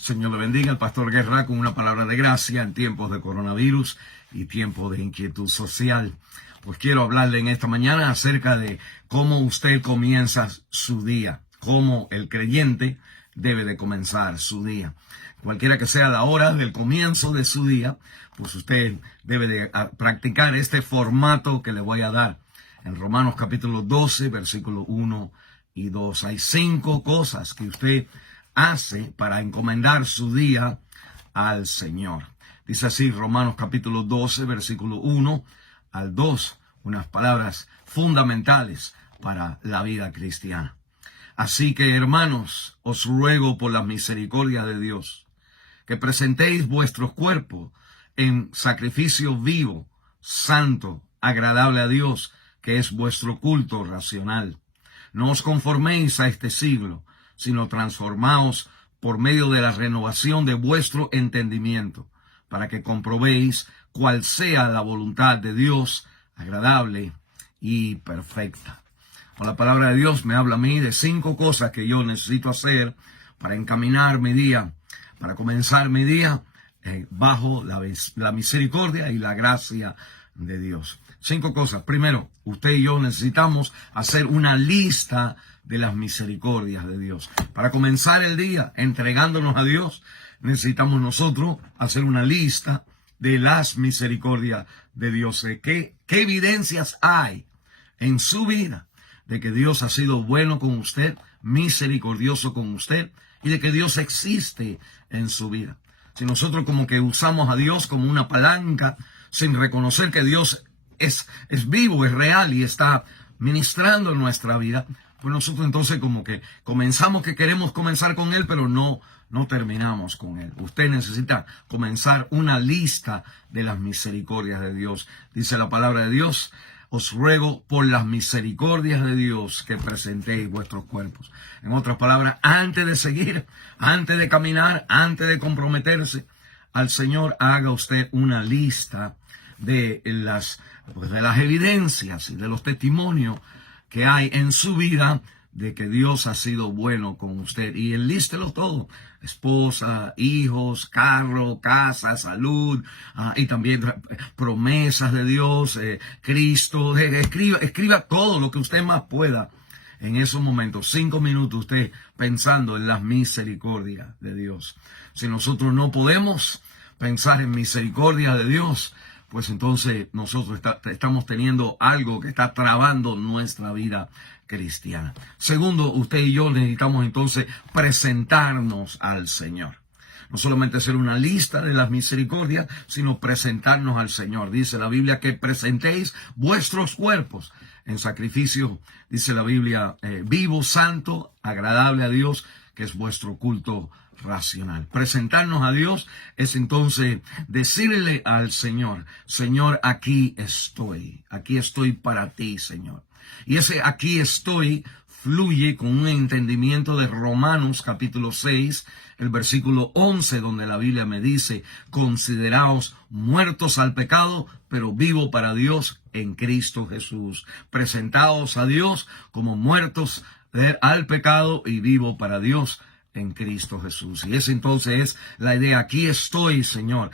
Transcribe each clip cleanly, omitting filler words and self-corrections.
Señor le bendiga, el pastor Guerra con una palabra de gracia en tiempos de coronavirus y tiempos de inquietud social. Pues quiero hablarle en esta mañana acerca de cómo usted comienza su día, cómo el creyente debe de comenzar su día. Cualquiera que sea la hora del comienzo de su día, pues usted debe de practicar este formato que le voy a dar. En Romanos capítulo 12, versículo 1 y 2. Hay 5 cosas que usted hace para encomendar su día al Señor. Dice así Romanos capítulo 12, versículo 1 al 2, unas palabras fundamentales para la vida cristiana. Así que, hermanos, os ruego por la misericordia de Dios, que presentéis vuestros cuerpos en sacrificio vivo, santo, agradable a Dios, que es vuestro culto racional. No os conforméis a este siglo, sino transformaos por medio de la renovación de vuestro entendimiento, para que comprobéis cuál sea la voluntad de Dios, agradable y perfecta. La palabra de Dios me habla a mí de 5 cosas que yo necesito hacer para encaminar mi día, para comenzar mi día bajo la misericordia y la gracia de Dios. 5 cosas. Primero, usted y yo necesitamos hacer una lista de las misericordias de Dios. Para comenzar el día entregándonos a Dios, necesitamos nosotros hacer una lista de las misericordias de Dios. ¿Qué evidencias hay en su vida de que Dios ha sido bueno con usted, misericordioso con usted, y de que Dios existe en su vida? Si nosotros como que usamos a Dios como una palanca, sin reconocer que Dios es vivo, es real y está ministrando en nuestra vida, pues nosotros entonces como que comenzamos que queremos comenzar con Él, pero no terminamos con Él. Usted necesita comenzar una lista de las misericordias de Dios. Dice la palabra de Dios: os ruego por las misericordias de Dios que presentéis vuestros cuerpos. En otras palabras, antes de seguir, antes de caminar, antes de comprometerse al Señor, haga usted una lista de las evidencias y de los testimonios que hay en su vida de que Dios ha sido bueno con usted. Y enlístelo todo: esposa, hijos, carro, casa, salud, y también promesas de Dios, Cristo. Escriba todo lo que usted más pueda en esos momentos. 5 minutos usted pensando en las misericordias de Dios. Si nosotros no podemos pensar en misericordia de Dios, pues entonces nosotros estamos teniendo algo que está trabando nuestra vida cristiana. Segundo, usted y yo necesitamos entonces presentarnos al Señor. No solamente hacer una lista de las misericordias, sino presentarnos al Señor. Dice la Biblia que presentéis vuestros cuerpos en sacrificio, dice la Biblia, vivo, santo, agradable a Dios, que es vuestro culto racional. Presentarnos a Dios es entonces decirle al Señor: Señor, aquí estoy para ti, Señor. Y ese aquí estoy fluye con un entendimiento de Romanos capítulo 6, el versículo 11, donde la Biblia me dice: consideraos muertos al pecado, pero vivo para Dios en Cristo Jesús. Presentaos a Dios como muertos al pecado y vivo para Dios en Cristo Jesús. Y esa entonces es la idea: aquí estoy, Señor,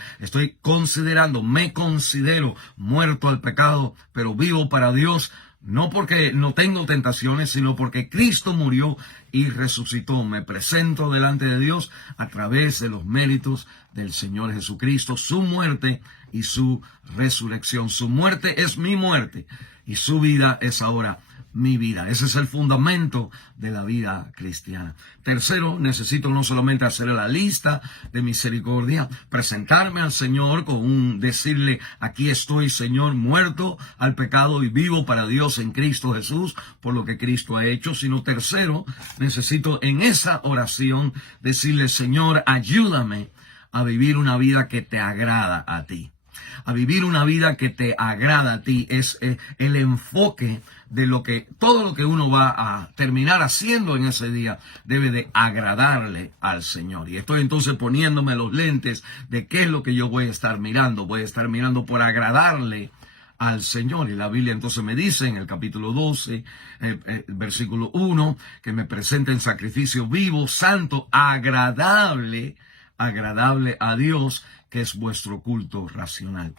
me considero muerto al pecado, pero vivo para Dios, no porque no tengo tentaciones, sino porque Cristo murió y resucitó. Me presento delante de Dios a través de los méritos del Señor Jesucristo, su muerte y su resurrección. Su muerte es mi muerte y su vida es ahora mi vida. Ese es el fundamento de la vida cristiana. Tercero, necesito no solamente hacer la lista de misericordia, presentarme al Señor con decirle: aquí estoy, Señor, muerto al pecado y vivo para Dios en Cristo Jesús, por lo que Cristo ha hecho. Sino tercero, necesito en esa oración decirle: Señor, ayúdame a vivir una vida que te agrada a ti. A vivir una vida que te agrada a ti es el enfoque de todo lo que uno va a terminar haciendo en ese día debe de agradarle al Señor. Y estoy entonces poniéndome los lentes de qué es lo que yo voy a estar mirando. Voy a estar mirando por agradarle al Señor. Y la Biblia entonces me dice en el capítulo 12, versículo 1, que me presente en sacrificio vivo, santo, agradable agradable a Dios, que es vuestro culto racional.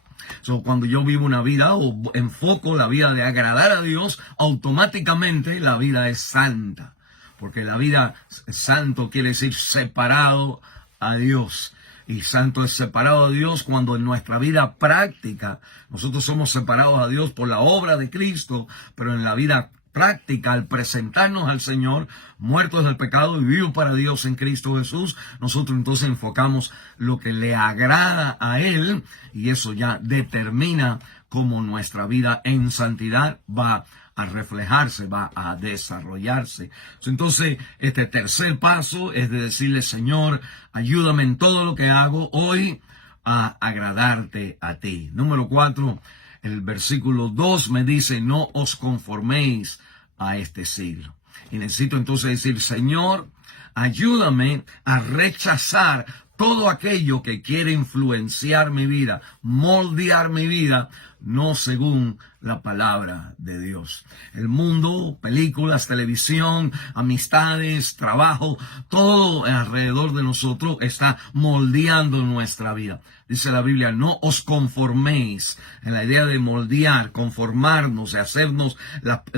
Cuando yo vivo una vida o enfoco la vida de agradar a Dios, automáticamente la vida es santa. Porque la vida santo quiere decir separado a Dios. Y santo es separado a Dios cuando en nuestra vida práctica nosotros somos separados a Dios por la obra de Cristo, pero en la vida práctica, al presentarnos al Señor, muertos del pecado y vivos para Dios en Cristo Jesús, nosotros entonces enfocamos lo que le agrada a Él, y eso ya determina cómo nuestra vida en santidad va a reflejarse, va a desarrollarse. Entonces, este tercer paso es de decirle: Señor, ayúdame en todo lo que hago hoy a agradarte a ti. Número 4, el versículo 2 me dice: no os conforméis a este siglo. Y necesito entonces decir: Señor, ayúdame a rechazar todo aquello que quiere influenciar mi vida, moldear mi vida, no según la palabra de Dios. El mundo, películas, televisión, amistades, trabajo, todo alrededor de nosotros está moldeando nuestra vida. Dice la Biblia: no os conforméis. En la idea de moldear, conformarnos, de hacernos,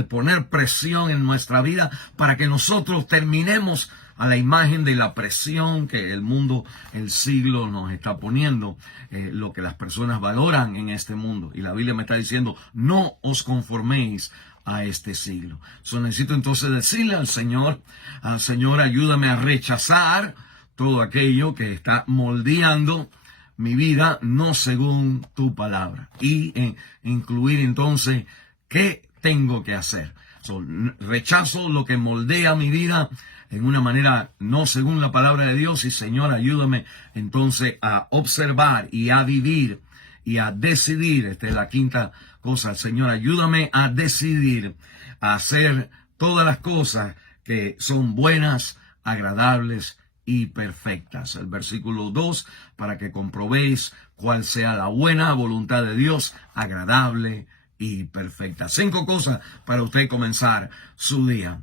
poner presión en nuestra vida para que nosotros terminemos a la imagen de la presión que el mundo, el siglo nos está poniendo, lo que las personas valoran en este mundo. Y la Biblia me está diciendo: no os conforméis a este siglo. Necesito entonces decirle al Señor, ayúdame a rechazar todo aquello que está moldeando mi vida, no según tu palabra. Y incluir entonces qué tengo que hacer. Rechazo lo que moldea mi vida en una manera no según la palabra de Dios. Y Señor, ayúdame entonces a observar y a vivir y a decidir. Esta es la quinta cosa. Señor, ayúdame a decidir, a hacer todas las cosas que son buenas, agradables y perfectas. El versículo 2, para que comprobéis cuál sea la buena voluntad de Dios, agradable y perfecta. 5 cosas para usted comenzar su día.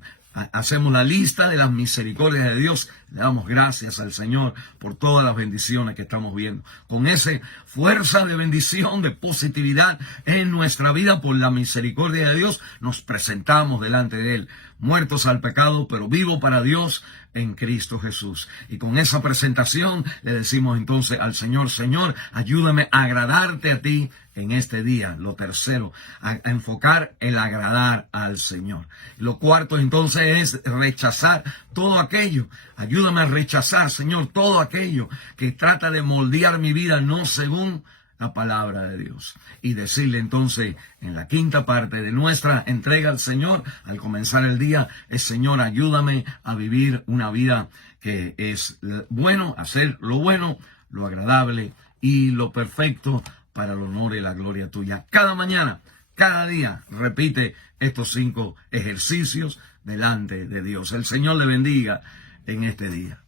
Hacemos la lista de las misericordias de Dios. Le damos gracias al Señor por todas las bendiciones que estamos viendo. Con esa fuerza de bendición, de positividad en nuestra vida por la misericordia de Dios, nos presentamos delante de Él, muertos al pecado, pero vivos para Dios en Cristo Jesús. Y con esa presentación le decimos entonces al Señor: Señor, ayúdame a agradarte a ti en este día. Lo tercero, a enfocar el agradar al Señor. Lo cuarto entonces es rechazar todo aquello. Ayúdame a rechazar, Señor, todo aquello que trata de moldear mi vida no según la palabra de Dios. Y decirle entonces en la quinta parte de nuestra entrega al Señor, al comenzar el día, es: Señor, ayúdame a vivir una vida que es bueno, hacer lo bueno, lo agradable y lo perfecto para el honor y la gloria tuya. Cada mañana, cada día, repite estos 5 ejercicios delante de Dios. El Señor le bendiga en este día.